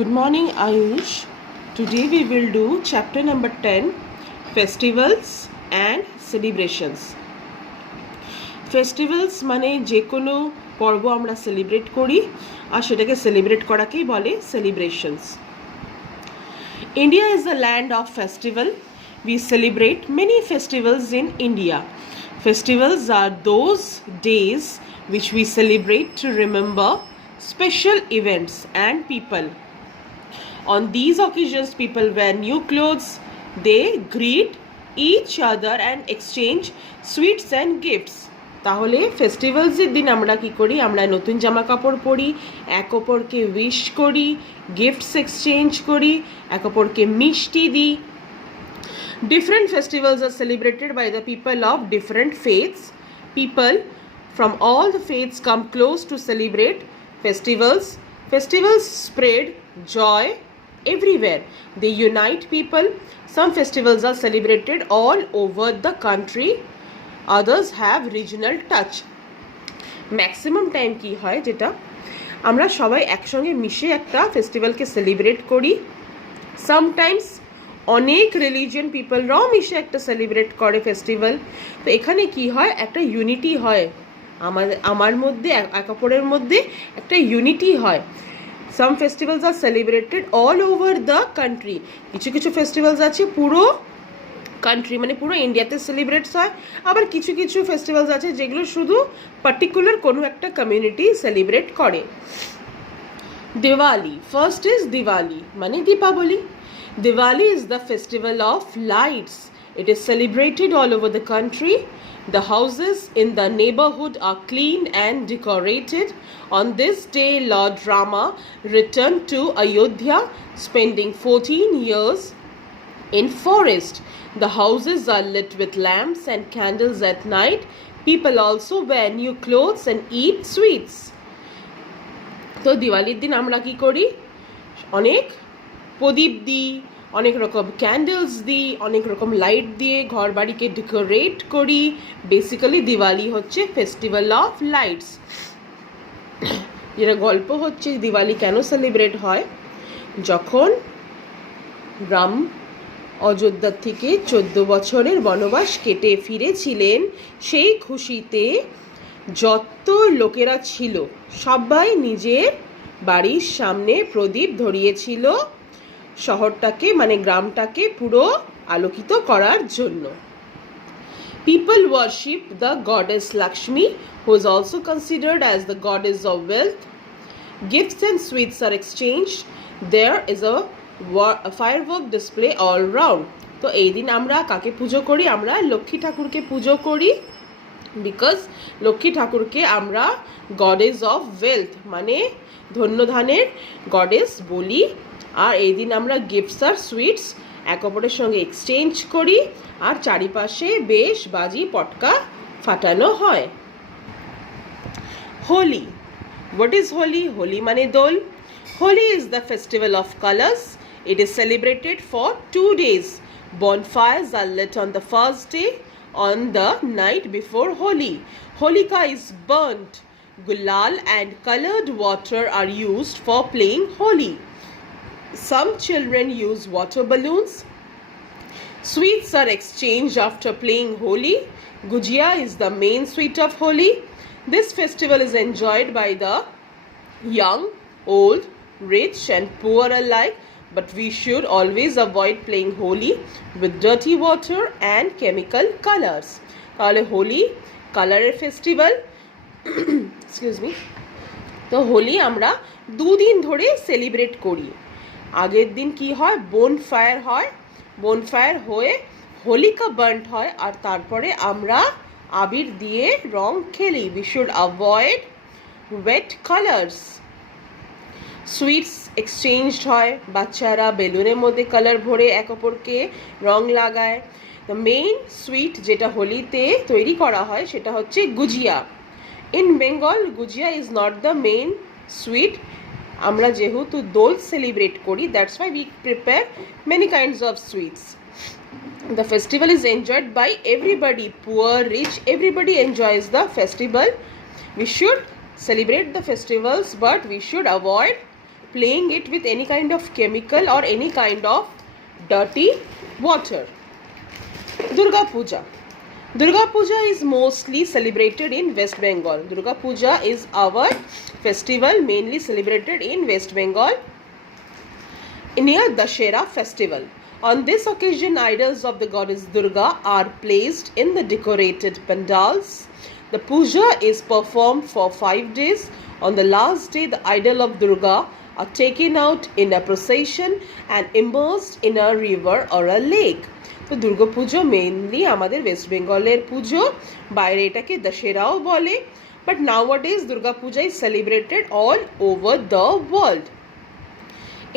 Good morning, Ayush. Today we will do chapter number 10, Festivals and Celebrations. Festivals মানে যে কোনো পর্ব আমরা সেলিব্রেট করি আর সেটাকে সেলিব্রেট করাকেই বলে celebrations. India is a land of festival. We celebrate many festivals in India. Festivals are those days which we celebrate to remember special events and people. On these occasions, people wear new clothes, they greet each other and exchange sweets and gifts. তাহলে ফেস্টিভ্যালসের দিন আমরা কি করি? আমরা নতুন জামা কাপড় পরি, এক অপরকে উইশ করি, গিফটস এক্সচেঞ্জ করি, এক অপরকে মিষ্টি দিই। Different festivals are celebrated by the people of different faiths. People from all the faiths come close to celebrate festivals. Festivals spread joy everywhere. They unite people. Some festivals are celebrated all over the country. Others have regional touch. Maximum time কি হয় যেটা আমরা সবাই একসঙ্গে মিশে একটা ফেস্টিভ্যালকে সেলিব্রেট করি। সামটাইমস অনেক রিলিজিয়ান পিপলরাও মিশে একটা সেলিব্রেট করে ফেস্টিভ্যাল। তো এখানে কি হয়, একটা ইউনিটি হয়, আমার মধ্যে এক অপরের মধ্যে একটা ইউনিটি হয়। Some festivals are celebrated all over the country. কিছু কিছু ফেস্টিভ্যালস আছে পুরো কান্ট্রি মানে পুরো ইন্ডিয়াতে সেলিব্রেটস হয়, আবার কিছু কিছু ফেস্টিভ্যালস আছে যেগুলো শুধু পার্টিকুলার কোনো একটা কমিউনিটি সেলিব্রেট করে। দিওয়ালি, ফার্স্ট ইজ দিওয়ালি মানে Deepavali. Diwali is the festival of lights. It is celebrated all over the country. The houses in the neighborhood are cleaned and decorated. On this day, Lord Rama returned to Ayodhya, spending 14 years in forest. The houses are lit with lamps and candles at night. People also wear new clothes and eat sweets. তো দিওয়ালির দিন আমরা কি করি? অনেক প্রদীপ দিই, অনেক রকম ক্যান্ডেলস দিই, অনেক রকম লাইট দিয়ে ঘর বাড়িকে ডেকোরেট করি। বেসিক্যালি দিওয়ালি হচ্ছে ফেস্টিভ্যাল অফ লাইটস। যেটা গল্প হচ্ছে দিওয়ালি কেন সেলিব্রেট হয়, যখন রাম অযোধ্যা থেকে 14 বছরের বনবাস কেটে ফিরেছিলেন, সেই খুশিতে যত লোকেরা ছিল সবাই নিজের বাড়ির সামনে প্রদীপ ধরিয়েছিল শহরটাকে মানে গ্রামটাকে পুরো আলোকিত করার জন্য। People worship the goddess Lakshmi, who is also considered as the goddess of wealth. Gifts and sweets are exchanged. There is a firework display all round. তো এই দিন আমরা কাকে পুজো করি? আমরা লক্ষ্মী ঠাকুরকে পুজো করি। বিকজ লক্ষ্মী ঠাকুরকে আমরা গডেস অফ ওয়েলথ মানে ধন্যধানের গডেস বলি। আর এই দিন আমরা গিফটস আর সুইটস এক অপরের সঙ্গে এক্সচেঞ্জ করি আর চারিপাশে বেশ বাজি পটকা ফাটানো হয়। Holi, what is Holi? হোলি মানে Dol. Holi is the festival of colours. It is celebrated for 2 days. Bonfires are lit on the first day. On the night before Holi, Holika is burnt. Gulal and colored water are used for playing Holi. Some children use water balloons. Sweets are exchanged after playing Holi. Gujia is the main sweet of Holi. This festival is enjoyed by the young, old, rich and poor alike, but we should always avoid playing Holi with dirty water and chemical colors. তাহলে হোলি কালারের festival. Excuse me. তো হোলি আমরা 2 দিন ধরে সেলিব্রেট করি। আগের দিন কি হয়, বোনফায়ার হয়, বোনফায়ার হয়ে হোলিকা বার্ন্ট হয় আর তারপরে আমরা আবির দিয়ে রং খেলি। We should avoid wet colours. Sweets exchanged হয়, বাচ্চারা বেলুনের মধ্যে কালার ভরে এক অপরকে রং লাগায়। দ্য মেইন সুইট যেটা হোলিতে তৈরি করা হয় সেটা হচ্ছে gujiya. In Bengal gujiya is not the main sweet. আমরা যেহেতু দোল সেলিব্রেট করি, that's why we prepare many kinds of sweets. The festival is enjoyed by everybody, poor rich, everybody enjoys the festival. We should celebrate the festivals, but we should avoid playing it with any kind of chemical or any kind of dirty water. Durga Puja. Durga Puja is mostly celebrated in West Bengal. Durga Puja is our festival mainly celebrated in West Bengal near Dashera festival. On this occasion, idols of the goddess Durga are placed in the decorated pandals. The puja is performed for 5 days. On the last day, the idol of Durga are taken out in a procession and immersed in a river or a lake. তো দুর্গা পুজো মেইনলি আমাদের ওয়েস্ট বেঙ্গলের পুজো, বাইরে এটাকে দশেরাও বলে, বাট নাওয়াডেজ দুর্গা পূজা is celebrated all over the world.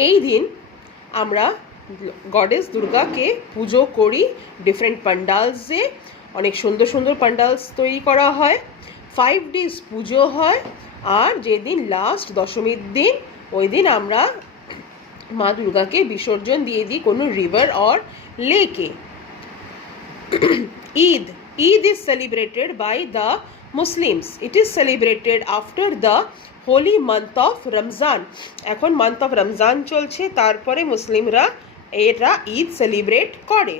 এই দিন আমরা গডেস দুর্গাকে পুজো করি ডিফারেন্ট পান্ডালসে, অনেক সুন্দর সুন্দর পান্ডালস তৈরি করা হয়, 5 days পুজো হয়, আর যেদিন লাস্ট দশমীর দিন ওই দিন আমরা মা দুর্গাকে বিসর্জন দিয়ে দিই কোনো রিভার অর লেকে। Eid. Eid is celebrated by the Muslims. It is celebrated after the holy month of Ramzan. এখন মান্থ অফ রমজান চলছে, তারপরে মুসলিমরা এটা ঈদ সেলিব্রেট করে।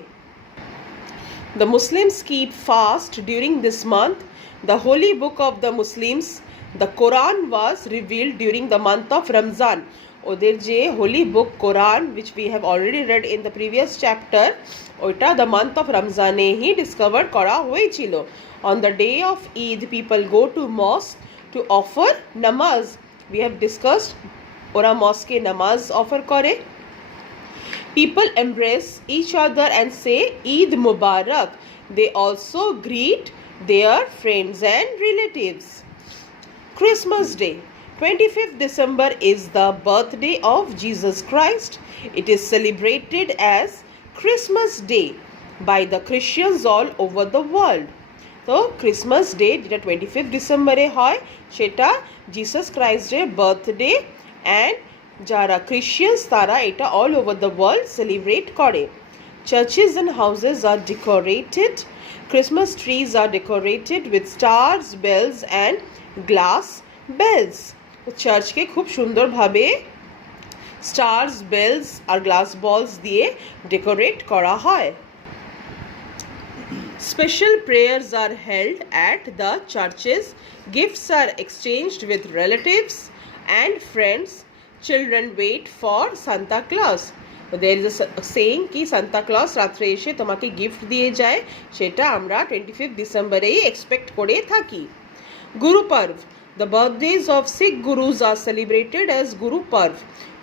The Muslims keep fast during this month. The holy book of the Muslims, the Quran, was revealed during the month of Ramzan. ওদের যে হোলি বুক কোরআন which we have already read in the previous chapter, ওইটা the month of রমজানে হি ডিসকভার করা হয়েছিল। On the day of Eid, people go to mosque to offer namaz. We have discussed ওরা মস্কে নামাজ অফার করে। People embrace each other and say Eid Mubarak. They also greet their friends and relatives. Christmas Day. 25th December is the birthday of Jesus Christ. It is celebrated as Christmas Day by the Christians all over the world. তো Christmas day যেটা 25th ডিসেম্বরে হয় সেটা জিসাস ক্রাইস্টের birthday, and যারা ক্রিশ্চিয়ানস তারা এটা all over the world celebrate করে। Churches and houses are decorated. Christmas trees are decorated with stars, bells and glass bells. চার্চকে খুব সুন্দরভাবে স্টার্স, বেলস আর গ্লাস বলস দিয়ে ডেকোরেট করা হয়। Special prayers are held at the churches. Gifts are exchanged with relatives and friends. Children wait for Santa Claus. There is a saying ki Santa Claus রাত্রে এসে তোমাকে গিফট দিয়ে যায়, সেটা আমরা 25th ডিসেম্বরেই এক্সপেক্ট করে থাকি। Guru Parv. The birthdays of Sikh Gurus are celebrated as Guru Parv.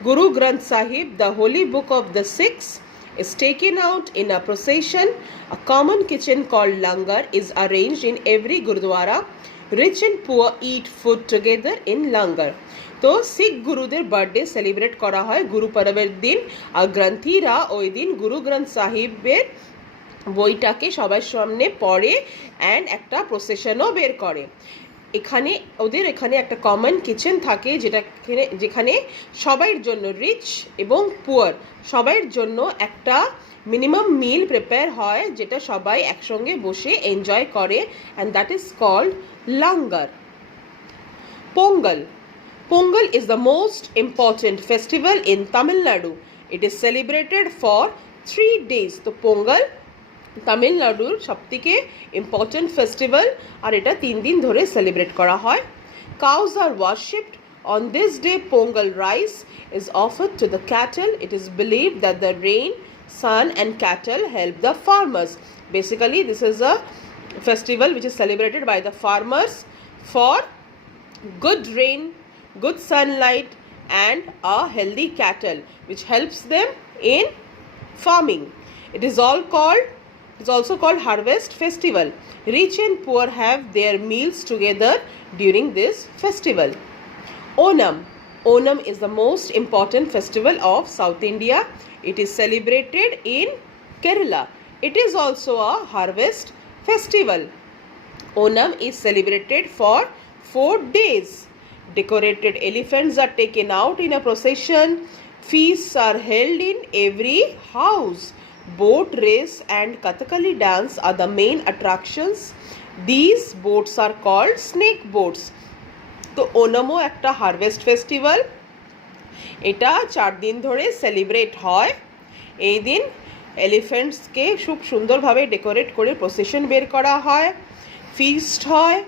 Guru Granth Sahib, the holy book of the Sikhs, is taken out in a procession. A common kitchen called langar is arranged in every Gurudwara. Rich and poor eat food together in langar. তো শিখ গুরুদের birthday celebrate করা হয় গুরু পরবের দিন, আর গ্রন্থীরা ওই দিন গুরু গ্রন্থ সাহিবের বইটাকে সবার সামনে পড়ে অ্যান্ড একটা প্রসেশনও বের করে। এখানে ওদের এখানে একটা কমন কিচেন থাকে যেখানে সবার জন্য রিচ এবং পুয়ার সবার জন্য একটা মিনিমাম মিল প্রিপেয়ার হয়, যেটা সবাই একসঙ্গে বসে এনজয় করে, and that is called langar. Pongal. Pongal is the most important festival in Tamil Nadu. It is celebrated for 3 days. তো পোঙ্গল তামিলনাড়ুর সবথেকে ইম্পর্টেন্ট ফেস্টিভ্যাল, আর এটা 3 দিন ধরে সেলিব্রেট করা হয়। Cows are worshipped. On this day, Pongal rice is offered to the cattle. It is believed that the rain, sun and cattle help the farmers. Basically, this is a festival which is celebrated by the farmers for good rain, good sunlight and a healthy cattle which helps them in farming. It is also called harvest festival. Rich and poor have their meals together during this festival. Onam. Onam is the most important festival of South India. It is celebrated in Kerala. It is also a harvest festival. Onam is celebrated for 4 days. Decorated elephants are taken out in a procession. Feasts are held in every house. Boat race and Kathakali dance are the main attractions. These boats are called snake boats. তো ওনামও একটা harvest festival, এটা 4 দিন ধরে সেলিব্রেট হয়। এই দিন এলিফ্যান্টসকে খুব সুন্দরভাবে ডেকোরেট করে প্রসেশন বের করা হয়, ফিস্ট হয়,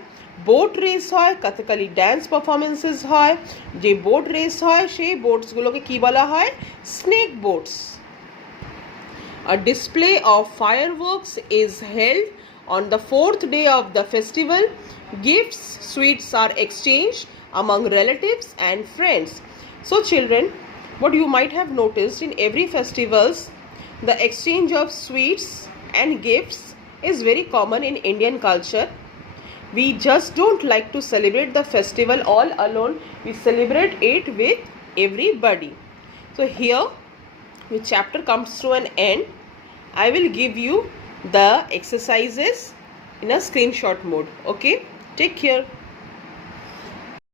বোট রেস হয়, কাথকলি ড্যান্স পারফরমেন্সেস হয়। যে বোট রেস হয় সেই বোটসগুলোকে কি বলা হয়? Snake boats. A display of fireworks is held on the 4th day of the festival. Gifts, sweets are exchanged among relatives and friends. So children, what you might have noticed in every festivals, the exchange of sweets and gifts is very common in Indian culture. We just don't like to celebrate the festival all alone. We celebrate it with everybody. So here the chapter comes to an end. I will give you the exercises in a screenshot mode. Okay, take care.